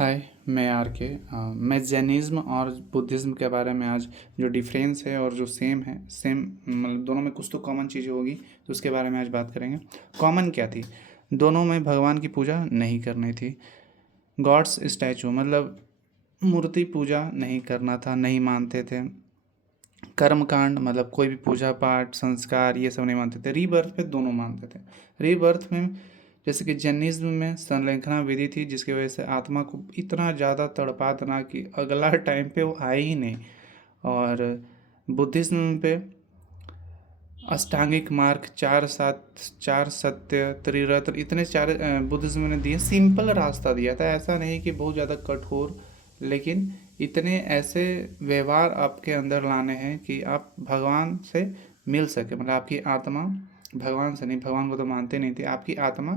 हाय, मैं आर के। मैं जैनिज़्म और बुद्धिज़्म के बारे में आज जो डिफरेंस है और जो सेम मतलब दोनों में कुछ तो कॉमन चीज़ें होगी, तो उसके बारे में आज बात करेंगे। कॉमन क्या थी? दोनों में भगवान की पूजा नहीं करनी थी। गॉड्स स्टैचू मतलब मूर्ति पूजा नहीं करना था, नहीं मानते थे। कर्मकांड मतलब कोई भी पूजा पाठ संस्कार ये सब नहीं मानते थे। रीबर्थ पे दोनों मानते थे। रीबर्थ में जैसे कि जैनिज्म में संलेखना विधि थी, जिसकी वजह से आत्मा को इतना ज़्यादा तड़पा देना कि अगला टाइम पे वो आए ही नहीं। और बुद्धिज्म पे अष्टांगिक मार्ग, चार सत्य, त्रिरत्न, इतने चार बुद्धिज्म ने दिए। सिंपल रास्ता दिया था, ऐसा नहीं कि बहुत ज़्यादा कठोर, लेकिन इतने ऐसे व्यवहार आपके अंदर लाने हैं कि आप भगवान से मिल सके। मतलब आपकी आत्मा भगवान से नहीं, भगवान को तो मानते नहीं थे, आपकी आत्मा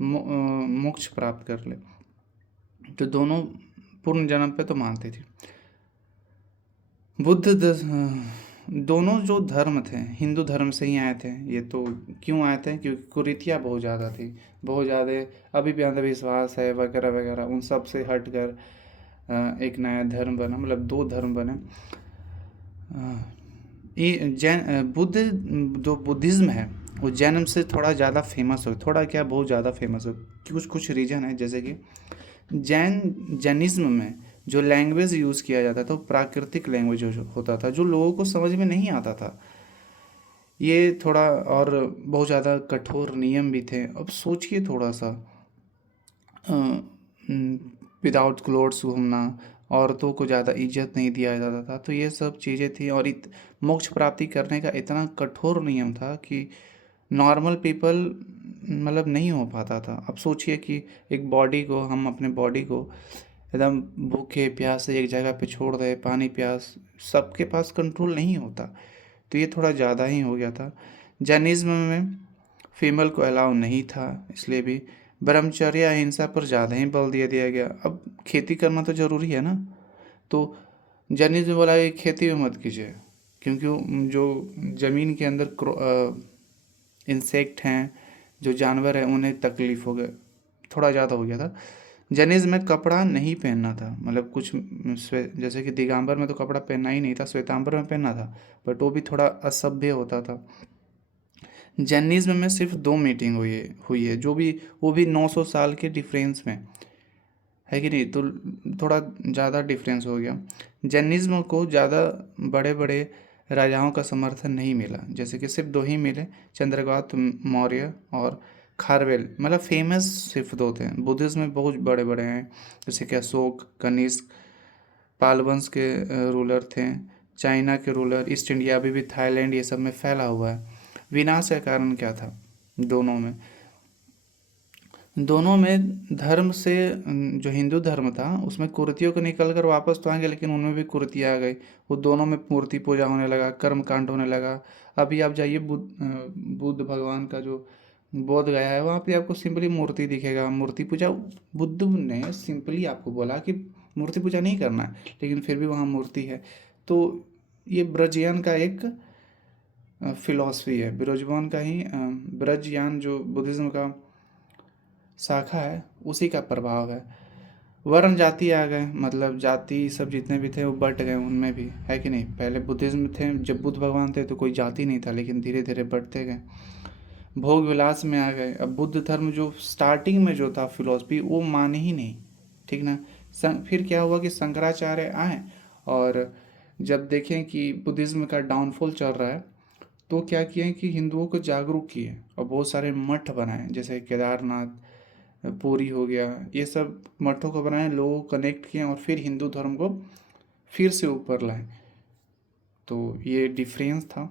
मोक्ष प्राप्त कर ले। तो दोनों पूर्ण जन्म पे तो मानते थे। दोनों जो धर्म थे हिंदू धर्म से ही आए थे। ये तो क्यों आए थे? क्योंकि कुरीतियाँ बहुत ज़्यादा थी, बहुत ज़्यादा। अभी भी अंधविश्वास है वगैरह वगैरह, उन सब से हट कर एक नया धर्म बना, मतलब दो धर्म बने। ये जैन जो बुद्धिज़्म है वो जैन से थोड़ा ज़्यादा फेमस हो, थोड़ा क्या बहुत ज़्यादा फेमस हो। कुछ कुछ रीजन है, जैसे कि जैनिज्म में जो लैंग्वेज यूज़ किया जाता था वो प्राकृतिक लैंग्वेज होता था, जो लोगों को समझ में नहीं आता था। ये थोड़ा और बहुत ज़्यादा कठोर नियम भी थे। अब सोचिए थोड़ा सा, विदाउट क्लोथ्स घूमना, औरतों को ज़्यादा इज्जत नहीं दिया जाता था। तो ये सब चीज़ें थी, और मोक्ष प्राप्ति करने का इतना कठोर नियम था कि नॉर्मल पीपल मतलब नहीं हो पाता था। अब सोचिए कि एक बॉडी को, हम अपने बॉडी को एकदम भूखे प्यासे एक जगह पे छोड़ दे, पानी प्यास, सबके पास कंट्रोल नहीं होता। तो ये थोड़ा ज़्यादा ही हो गया था। जैनिज्म में फीमेल को अलाउ नहीं था, इसलिए भी ब्रह्मचर्य अहिंसा पर ज़्यादा ही बल दिया गया। अब खेती करना तो ज़रूरी है ना, तो जैनिज्म बोला कि खेती में मत कीजिए, क्योंकि जो ज़मीन के अंदर इंसेक्ट हैं, जो जानवर हैं, उन्हें तकलीफ़ हो गया, थोड़ा ज़्यादा हो गया था। जैनिज्म में कपड़ा नहीं पहनना था, मतलब कुछ जैसे कि दिगंबर में तो कपड़ा पहनना ही नहीं था, श्वेतांबर में पहनना था, बट वो भी थोड़ा असभ्य होता था। जैनिज्म में सिर्फ दो मीटिंग हुई है जो भी, वो भी 900 साल के डिफरेंस में, है कि नहीं? तो थोड़ा ज़्यादा डिफरेंस हो गया। जैनिज्म को ज़्यादा बड़े बड़े राजाओं का समर्थन नहीं मिला, जैसे कि सिर्फ दो ही मिले, चंद्रगुप्त मौर्य और खारवेल। मतलब फेमस सिर्फ दो थे। बुद्धिज्म में बहुत बड़े बड़े हैं, जैसे कि अशोक, कनिष्क, पाल वंश के रूलर थे। चाइना के रूलर, ईस्ट इंडिया, अभी भी थाईलैंड, ये सब में फैला हुआ है। विनाश का कारण क्या था? दोनों में धर्म से जो हिंदू धर्म था उसमें कुरीतियों को निकल कर वापस तो आएंगे, लेकिन उनमें भी कुरीतियाँ आ गई। वो दोनों में मूर्ति पूजा होने लगा, कर्म कांड होने लगा। अभी आप जाइए बुद्ध भगवान का जो बोध गया है, वहाँ पे आपको सिंपली मूर्ति दिखेगा, मूर्ति पूजा। बुद्ध ने सिंपली आपको बोला कि मूर्ति पूजा नहीं करना है, लेकिन फिर भी वहाँ मूर्ति है। तो ये ब्रजयान का एक फिलॉसफी है, ब्रजवान का ही ब्रजयान जो बुद्धिज्म का शाखा है, उसी का प्रभाव है। वर्ण जाति आ गए, मतलब जाति सब जितने भी थे वो बट गए उनमें भी, है कि नहीं? पहले बुद्धिज्म थे, जब बुद्ध भगवान थे तो कोई जाति नहीं था, लेकिन धीरे धीरे बढ़ते गए। भोग विलास में आ गए। अब बुद्ध धर्म जो स्टार्टिंग में जो था फिलॉसफी, वो माने ही नहीं, ठीक ना। फिर क्या हुआ कि शंकराचार्य आए, और जब देखें कि बुद्धिज्म का डाउनफॉल चल रहा है, तो क्या किए कि हिंदुओं को जागरूक किए और बहुत सारे मठ बनाए, जैसे केदारनाथ, पूरी हो गया, ये सब मठों को बनाए, लोगों को कनेक्ट किए और फिर हिंदू धर्म को फिर से ऊपर लाए। तो ये डिफरेंस था।